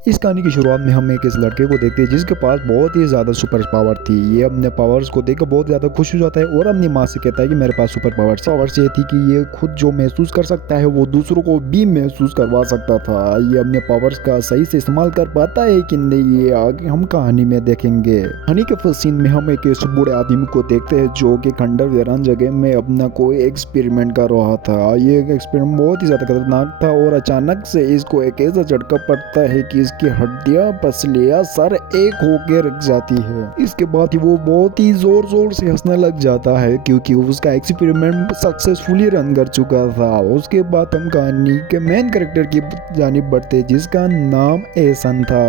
इस कहानी की शुरुआत में हम इस लड़के को देखते हैं जिसके पास बहुत ही ज़्यादा सुपर पावर थी। ये अपने पावर्स को देखकर बहुत ज़्यादा खुश हो जाता है और अपनी माँ से कहता है कि मेरे पास सुपर पावर्स ये थी कि ये खुद जो महसूस कर सकता है वो दूसरों को भी महसूस करवा सकता था। ये अपने पावर्स का सही से इस्तेमाल कर पाता है कि नहीं, ये आगे हम कहानी में देखेंगे। कहानी के फर्स्ट सीन में हम एक इस बूढ़े आदमी को देखते हैं जो कि खंडर वीरान जगह में अपना कोई एक्सपेरिमेंट कर रहा था। ये एक्सपेरिमेंट बहुत ही ज़्यादा खतरनाक था और अचानक से इसको एक ऐसा झटका पड़ता है कि इसकी हड्डियां पसलियां सर एक होके रख जाती है। इसके बाद ही वो बहुत ही जोर जोर से हंसने लग जाता है क्योंकि उसका एक्सपेरिमेंट सक्सेसफुली रन कर चुका था। उसके बाद हम कहानी के मेन कैरेक्टर की जानिब बढ़ते जिसका नाम एहसन था।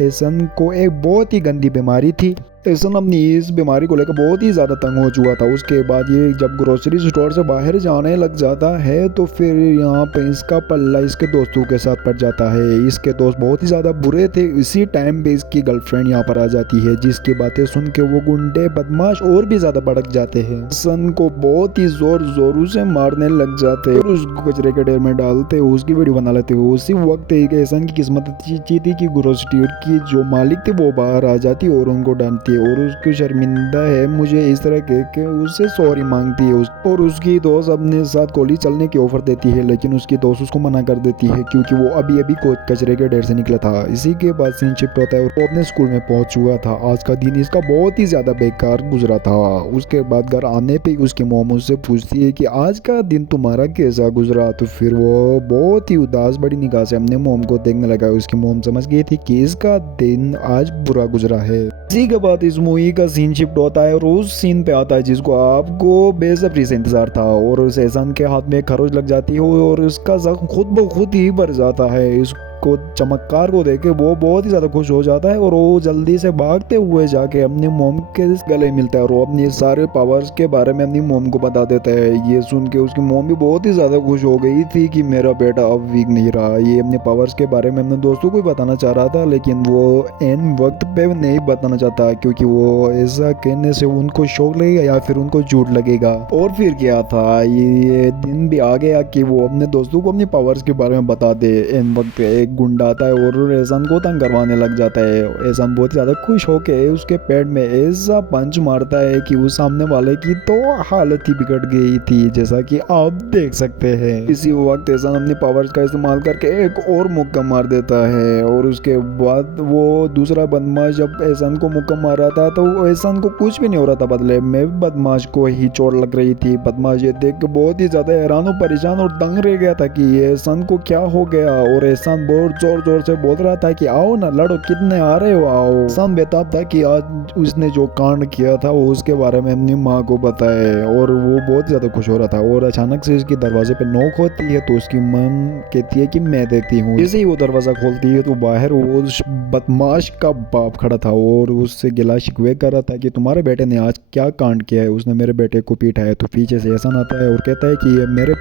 एहसन को एक बहुत ही गंदी बीमारी थी। एहसन अपनी इस बीमारी को लेकर बहुत ही ज़्यादा तंग हो चुका था। उसके बाद ये जब ग्रोसरी स्टोर से बाहर जाने लग जाता है तो फिर यहाँ पे इसका पल्ला इसके दोस्तों के साथ पड़ जाता है। इसके दोस्त बहुत ही ज़्यादा बुरे थे। इसी टाइम पे इसकी गर्लफ्रेंड यहाँ पर आ जाती है जिसकी बातें सुन के वो गुंडे बदमाश और भी ज़्यादा भड़क जाते हैं। एहसन को बहुत ही जोर जोरों से मारने लग जाते हैं और उसको कचरे के ढेर में डालते हैं, उसकी वीडियो बना लेते हैं। उसी वक्त एक एहसन की किस्मत अच्छी थी कि ग्रोसरी की जो मालिक थे वो बाहर आ जाती और उनको डांटती और उसकी शर्मिंदा है मुझे इस तरह कह के उससे सॉरी मांगती है। और उसकी दोस्त अपने साथ कॉलेज चलने की ऑफर देती है लेकिन उसकी दोस्त उसको मना कर देती है क्योंकि वो अभी अभी कचरे के ढेर से निकला था। इसी के बाद सीन शिफ्ट होता है और वो अपने स्कूल में पहुंच चुका था। आज का दिन इसका बहुत ही ज्यादा बेकार गुजरा था। उसके बाद घर आने पे उसकी मोम उससे पूछती है कि आज का दिन तुम्हारा कैसा गुजरा। तो फिर वो बहुत ही उदास बड़ी निगाह से अपने मोम को देखने लगा। उसकी मोम समझ गई थी कि इसका दिन आज बुरा गुजरा है। इसी के बाद इस मूवी का सीन शिफ्ट होता है और उस सीन पे आता है जिसको आपको बेसब्री से इंतजार था और उस एहसान के हाथ में खरोच लग जाती है और उसका जख्म खुद ब खुद ही भर जाता है। इसको चमत्कार को देख के वो बहुत ही ज्यादा खुश हो जाता है और वो जल्दी से भागते हुए जाके अपनी मोम के गले मिलता है और वो अपनी सारे पावर्स के बारे में अपनी मोम को बता देता है। ये सुन के उसकी मोम भी बहुत ही ज्यादा खुश हो गई थी कि मेरा बेटा अब वीक नहीं रहा। ये अपने पावर्स के बारे में अपने दोस्तों को भी बताना चाह रहा था लेकिन वो एन वक्त पे नहीं बताना चाहता क्योंकि वो ऐसा कहने से उनको शौक लगेगा या फिर उनको झूठ लगेगा। और फिर क्या था, ये दिन भी आ गया कि वो अपने दोस्तों को अपनी पावर्स के बारे में बता दे। एन वक्त पे एक गुंडा आता है और एहसान को तंग करवाने लग जाता है। एहसान बहुत ज्यादा खुश होके उसके पेट में ऐसा पंच मारता है कि उस सामने वाले की तो हालत ही बिगड़ गई थी जैसा कि आप देख सकते हैं। इसी वक्त एहसान अपनी पावर्स का इस्तेमाल करके एक और मुक्का मार देता है और उसके बाद वो दूसरा बदमाश जब एहसान को मुक्का मार रहा था तो एहसान को कुछ भी नहीं हो रहा था, बदले में बदमाश को ही चोट लग रही थी। बदमाश ये देख के बहुत ही ज्यादा हैरान और परेशान और दंग रह गया था कि एहसान को क्या हो गया और एहसान बहुत जोर जोर से बोल रहा था कि आओ ना लड़ो, कितने आ रहे हो आओ। एहसान बेताब था कि आज उसने जो कांड किया था वो उसके बारे में अपनी माँ को बताए और वो बहुत ज्यादा खुश हो रहा था। और अचानक से उसके दरवाजे पे नोक होती है तो उसकी मम कहती है कि मैं देखती हूँ। जैसे ही वो दरवाजा खोलती है तो बाहर वो उस बदमाश का बाप खड़ा था और उससे गिला शिकवे कर रहा था कि तुम्हारे बेटे ने आज क्या कांड किया है, उसने मेरे बेटे को पीटा है। तो पीछे से एहसान आता है और कहता है कि ये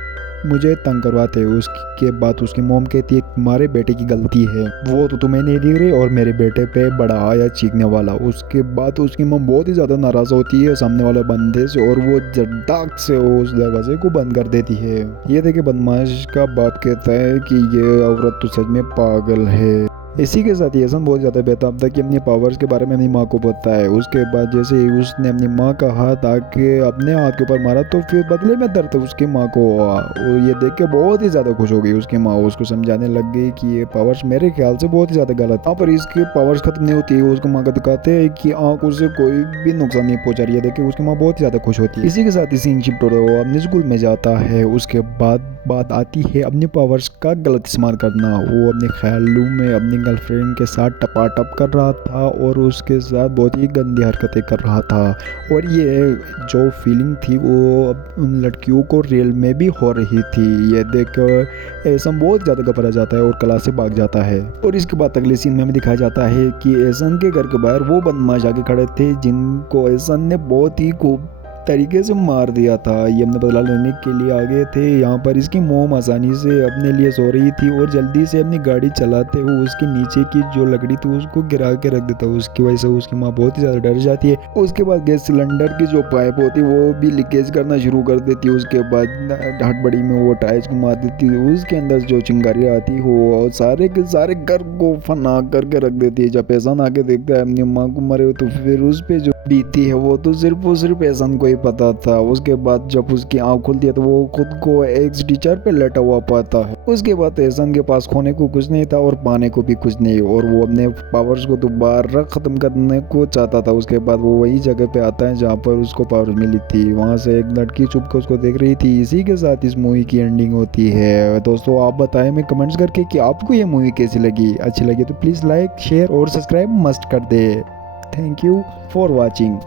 मुझे तंग करवाते हैं। उसके बाद उसकी मोम कहती है तुम्हारे बेटे की गलती है, वो तो तुम्हें नहीं दिख रही और मेरे बेटे पे बड़ा आया चीखने वाला। उसके बाद उसकी मोम बहुत ही ज्यादा नाराज होती है सामने वाले बंदे से और वो झटाक से उस दरवाजे को बंद कर देती है। ये देखे बदमाश का बाप कहता है कि ये औरत तो सच में पागल है। इसी के साथ एहसान बहुत ज़्यादा बेताब था कि अपनी पावर्स के बारे में अपनी माँ को पता है। उसके बाद जैसे ही उसने अपनी माँ का हाथ आके अपने हाथ के ऊपर मारा तो फिर बदले में दर्द उसकी माँ को हुआ और ये देख के बहुत ही ज़्यादा खुश हो गई उसकी माँ। उसको समझाने लग गई कि ये पावर्स मेरे ख्याल से बहुत ही ज़्यादा गलत है। पर इसकी पावर्स खत्म नहीं होती है। उसको माँ को दिखाते हैं कि आँख उसे कोई भी नुकसान नहीं पहुँचा रही है। देख के उसकी माँ बहुत ही ज़्यादा खुश होती है। इसी के साथ ही सीन शिफ्ट हो रहा है, वो अपने स्कूल में जाता है। उसके बाद बात आती है अपनी पावर्स का गलत इस्तेमाल करना। वो अपने ख्यालों में अपनी गर्लफ्रेंड के साथ टपाटप कर रहा था और उसके साथ बहुत ही गंदी हरकतें कर रहा था और ये जो फीलिंग थी वो उन लड़कियों को रियल में भी हो रही थी। ये देखकर एहसान बहुत ज़्यादा घबरा जाता है और क्लास से भाग जाता है। और इसके बाद अगले सीन में हमें दिखाया जाता है कि एहसान के घर के बाहर वो बदमाश आके खड़े थे जिनको एहसान ने बहुत ही खूब तरीके से मार दिया था। ये अपने बदला लेने के लिए आ गए थे। यहाँ पर इसकी मोम आसानी से अपने लिए सो रही थी और जल्दी से अपनी गाड़ी चलाते हुए उसके नीचे की जो लकड़ी थी उसको गिरा के रख देता। उसकी वजह से उसकी माँ बहुत ही ज़्यादा डर जाती है। उसके बाद गैस सिलेंडर की जो पाइप होती है वो भी लीकेज करना शुरू कर देती है। उसके बाद हड़बड़ी में वो टाइल्स को मार देती है। उसके अंदर जो चिंगारी आती है वो सारे के सारे घर को फना करके रख देती है। जब एहसान आके देखता है अपनी माँ को मरे हुए तो फिर उस पे जो बीती है वो तो सिर्फ और सिर्फ एहसान को ही पता था। उसके बाद जब उसकी आँख खुलती है तो वो खुद को एक टीचर पे लेटा हुआ पाता है। उसके बाद एहसान के पास खोने को कुछ नहीं था और पाने को भी कुछ नहीं, और वो अपने पावर्स को दोबारा खत्म करने को चाहता था। उसके बाद वो वही जगह पे आता है जहाँ पर उसको पावर मिली थी। वहाँ से एक लड़की छुप कर उसको देख रही थी। इसी के साथ इस मूवी की एंडिंग होती है। दोस्तों आप बताएं हमें कमेंट्स करके कि आपको ये मूवी कैसी लगी। अच्छी लगी तो प्लीज़ लाइक शेयर और सब्सक्राइब मस्ट कर दे। Thank you for watching.